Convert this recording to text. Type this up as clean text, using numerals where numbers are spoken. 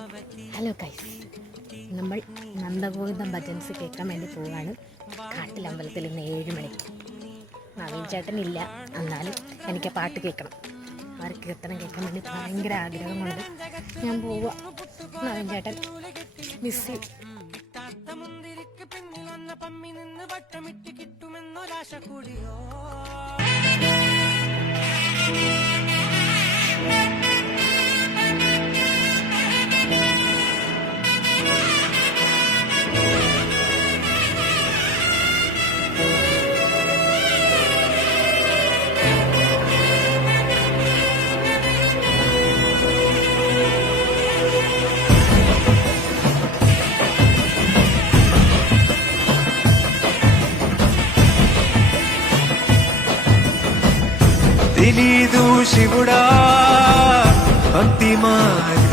Hello guys, നമ്മൾ നന്ദഗോവിന്ദം ഭജൻസ് കേൾക്കാൻ വേണ്ടി പോവുകയാണ് കാട്ടിലമ്പലത്തിൽ ഇന്ന് 7 മണിക്ക്. നവീൻ ചേട്ടനില്ല, എന്നാലും എനിക്ക് പാട്ട് കേൾക്കണം. അവർ കീർത്തനം കേൾക്കാൻ വേണ്ടി ഭയങ്കര ആഗ്രഹമുണ്ട്. ഞാൻ പോവുക. നവീൻ ചേട്ടൻ മിസ് ചെയ്യും. తెలీదు శివుడా భక్తి మార్గ